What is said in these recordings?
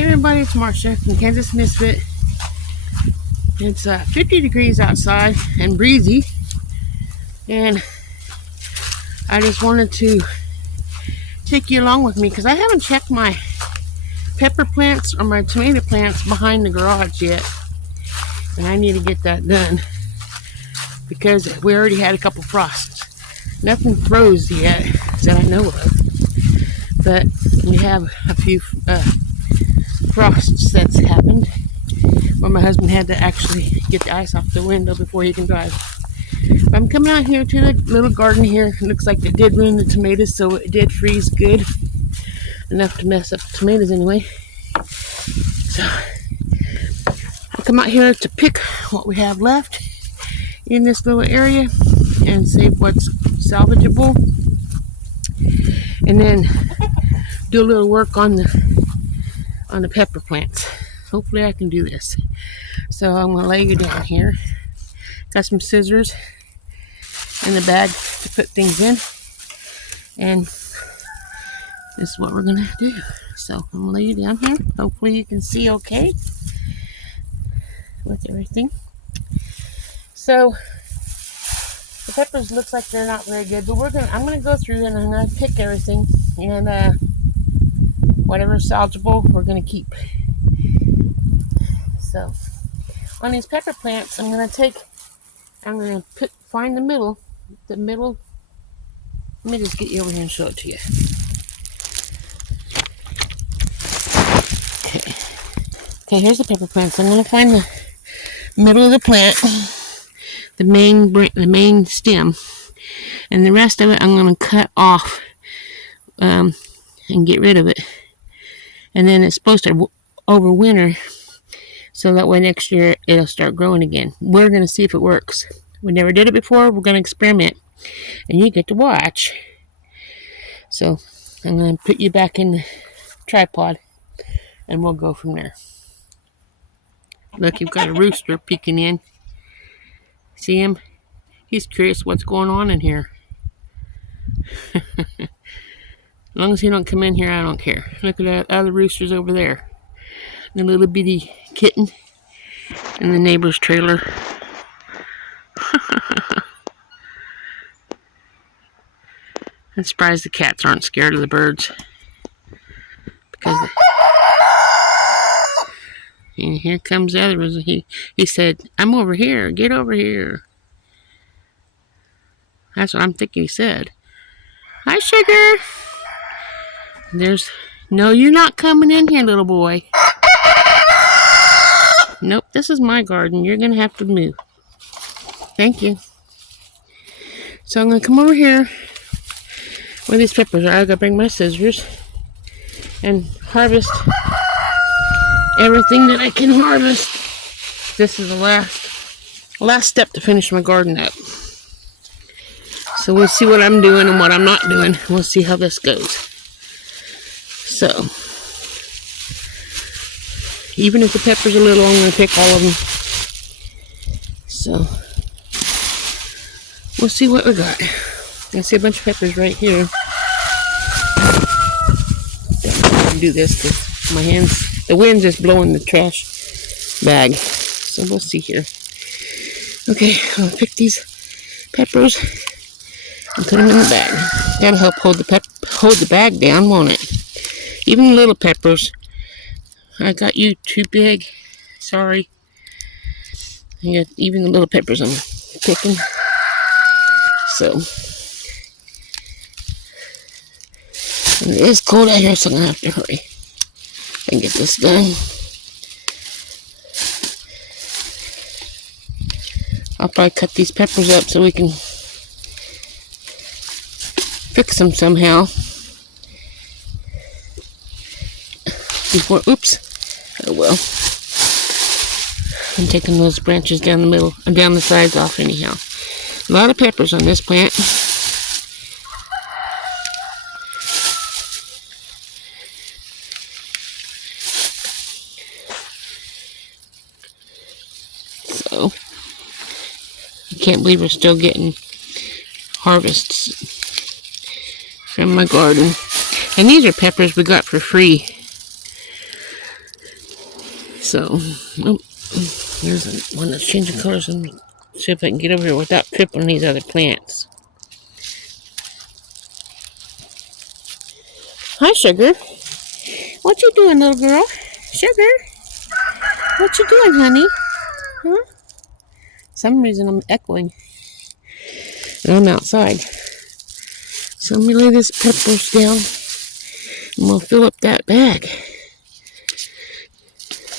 Hey everybody, it's Marcia from Kansas Misfit. It's 50 degrees outside and breezy, and I just wanted to take you along with me because I haven't checked my pepper plants or my tomato plants behind the garage yet, and I need to get that done because we already had a couple frosts. Nothing froze yet that I know of, but we have a few frosts that's happened where my husband had to actually get the ice off the window before he can drive. But I'm coming out here to the little garden here. It looks like it did ruin the tomatoes, so it did freeze good enough to mess up the tomatoes anyway. So I'll come out here to pick what we have left in this little area and save what's salvageable, and then do a little work on the pepper plants. Hopefully I can do this. So I'm going to lay you down here. Got some scissors in the bag to put things in, and this is what we're going to do. So I'm going to lay you down here. Hopefully you can see okay with everything. So the peppers looks like they're not very good, but I'm going to go through and I'm going to pick everything, and whatever's salvageable we're going to keep. So on these pepper plants, I'm going to find the middle. Let me just get you over here and show it to you. Okay, here's the pepper plants. I'm going to find the middle of the plant, the main stem, and the rest of it I'm going to cut off and get rid of it. And then it's supposed to overwinter, so that way next year it'll start growing again. We're going to see if it works. We never did it before. We're going to experiment, and you get to watch. So I'm going to put you back in the tripod, and we'll go from there. Look, you've got a rooster peeking in. See him? He's curious what's going on in here. As long as he don't come in here, I don't care. Look at that other roosters over there. The little bitty kitten in the neighbor's trailer. I'm surprised the cats aren't scared of the birds. And here comes the other one. He said, "I'm over here. Get over here." That's what I'm thinking he said. Hi, Sugar. No, you're not coming in here, little boy. Nope, this is my garden. You're going to have to move. Thank you. So I'm going to come over here where these peppers are. I got to bring my scissors and harvest everything that I can harvest. This is the last step to finish my garden up. So we'll see what I'm doing and what I'm not doing. We'll see how this goes. So even if the peppers are little, I'm going to pick all of them. So we'll see what we got. I see a bunch of peppers right here. I can do this because my hands, the wind's just blowing the trash bag. So we'll see here. Okay, I'll pick these peppers and put them in the bag. That'll help hold the bag down, won't it? Even the little peppers. I got you too big. Sorry. I got even the little peppers I'm picking. So and it is cold out here, so I'm gonna have to hurry and get this done. I'll probably cut these peppers up so we can fix them somehow. Oh well. I'm taking those branches down the middle and down the sides off anyhow. A lot of peppers on this plant. So I can't believe we're still getting harvests from my garden. And these are peppers we got for free. So, oh, here's one that's changing colors. Let me see if I can get over here without tripping these other plants. Hi, Sugar. What you doing, little girl? Sugar, what you doing, honey? Huh? Some reason I'm echoing. And I'm outside. So let me lay this peppers down. And we'll fill up that bag.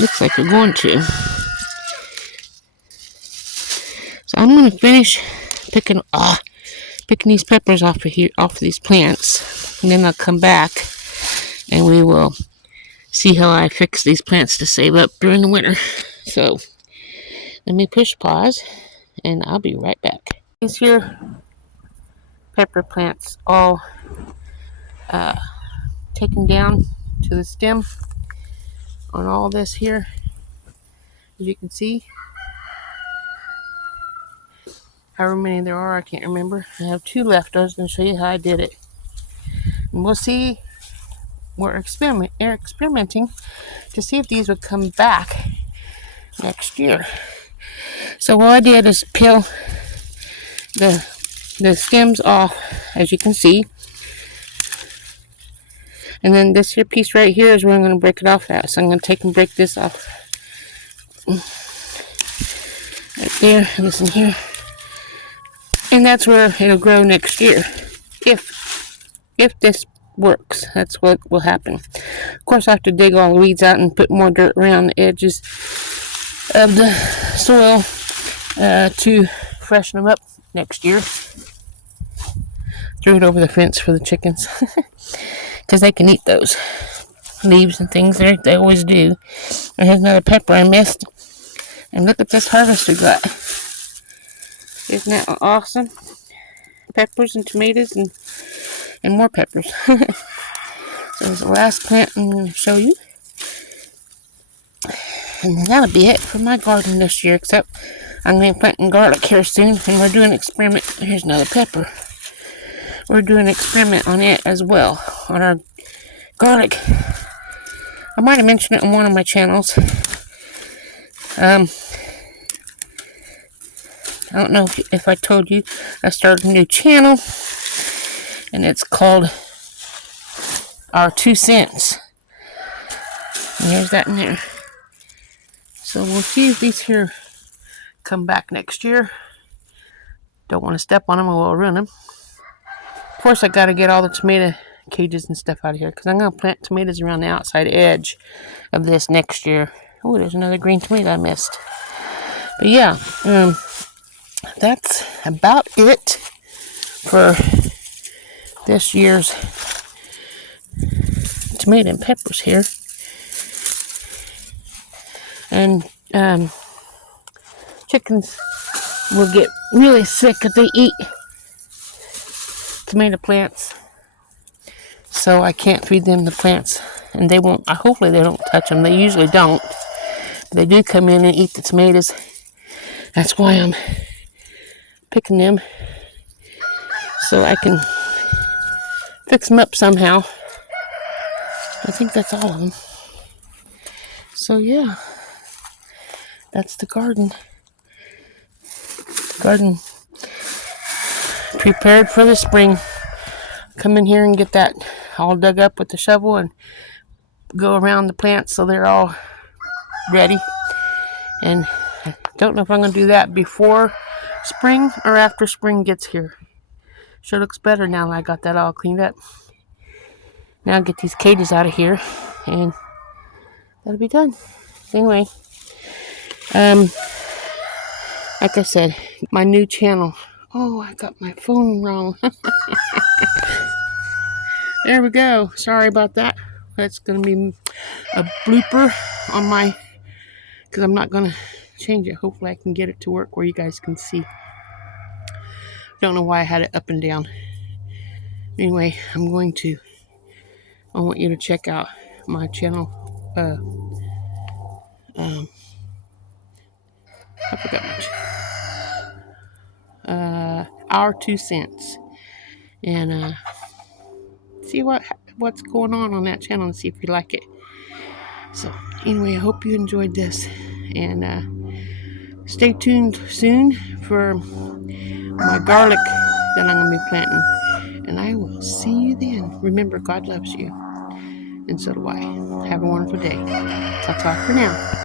Looks like we're going to. So I'm going to finish picking these peppers off of these plants. And then I'll come back and we will see how I fix these plants to save up during the winter. So let me push pause and I'll be right back. These here pepper plants all taken down to the stem on all this here, as you can see. However many there are, I can't remember. I have 2 left. I was going to show you how I did it. And we'll see. We're experimenting to see if these would come back next year. So what I did is peel the stems off, as you can see. And then this here piece right here is where I'm going to break it off at. So I'm going to take and break this off. Right there, and this in here. And that's where it'll grow next year. If this works, that's what will happen. Of course, I have to dig all the weeds out and put more dirt around the edges of the soil to freshen them up next year. Threw it over the fence for the chickens because they can eat those leaves and things. They always do. There's another pepper I missed, and look at this harvest we got. Isn't that awesome? Peppers and tomatoes and more peppers. So there's the last plant I'm going to show you. And then that'll be it for my garden this year, except I'm going to be planting garlic here soon, and we're doing an experiment. Here's another pepper. We're doing an experiment on it as well, on our garlic. I might have mentioned it on one of my channels. I don't know if I told you, I started a new channel, and it's called Our 2 Cents. And there's that in there. So we'll see if these here come back next year. Don't want to step on them or we'll ruin them. Of course, I got to get all the tomato cages and stuff out of here, because I'm going to plant tomatoes around the outside edge of this next year. Oh, there's another green tomato I missed. But yeah, that's about it for this year's tomato and peppers here. And chickens will get really sick if they eat tomato plants. So I can't feed them the plants, and they won't. Hopefully they don't touch them. They usually don't. But they do come in and eat the tomatoes. That's why I'm picking them, so I can fix them up somehow. I think that's all of them. So yeah, that's the garden. Garden prepared for the spring. Come in here and get that all dug up with the shovel and go around the plants so they're all ready. And I don't know if I'm going to do that before spring or after spring gets here. Sure looks better now that I got that all cleaned up. Now I'll get these cages out of here and that'll be done. Anyway, like I said, my new channel. Oh, I got my phone wrong. There we go. Sorry about that. That's going to be a blooper on my, because I'm not going to change it. Hopefully I can get it to work where you guys can see. Don't know why I had it up and down. Anyway, I want you to check out my channel. I forgot much. Our 2 Cents. And see what's going on that channel and see if you like it. So Anyway, I hope you enjoyed this, and stay tuned soon for my garlic that I'm going to be planting. And I will see you then. Remember, God loves you, and so do I. Have a wonderful day. Ta-ta for now.